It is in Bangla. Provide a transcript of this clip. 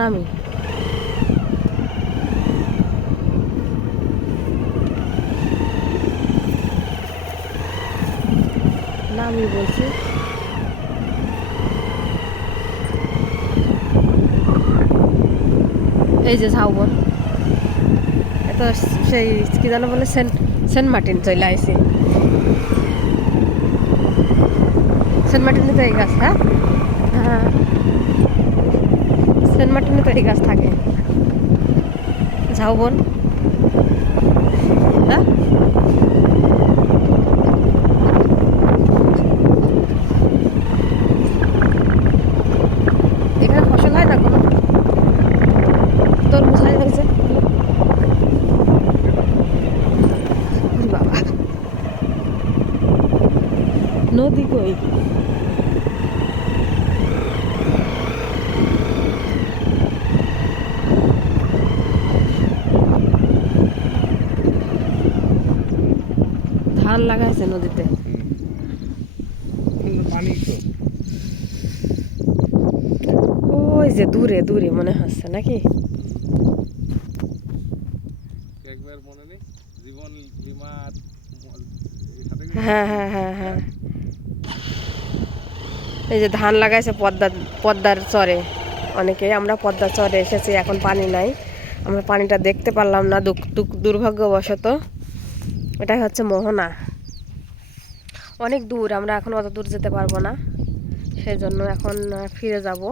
নামি। নামি বলছি। এই যে ঝাউবন। এত সেই কি জানো বলে, সেন্ট সেন্ট মার্টিন চলে আইসি সেন্ট মার্টিনে তো এই গাছ হ্যাঁ? হ্যাঁ। সেন্ট মার্টিনে তো এই গাছ থাকে। ঝাউবন হ্যাঁ? এখানে ফসল হয় না কোনো? বাবা। নদী কই? ধান লাগাইছে নদীতে। ওই যে দূরে দূরে মনে হচ্ছে নাকি? একবার মনে নেই জীবন লিমার হ্যাঁ হ্যাঁ হ্যাঁ হ্যাঁ। এই যে ধান লাগাইছে পদ্মা পদ্মার চরে। অনেকে আমরা পদ্মার চরে এসেছি এখন পানি নাই। আমরা পানিটা দেখতে পারলাম না দুর্ভাগ্যবশত। এটাই হচ্ছে মোহনা। অনেক দূর, আমরা এখন অত দূর যেতে পারব না। সেই জন্য এখন ফিরে যাব।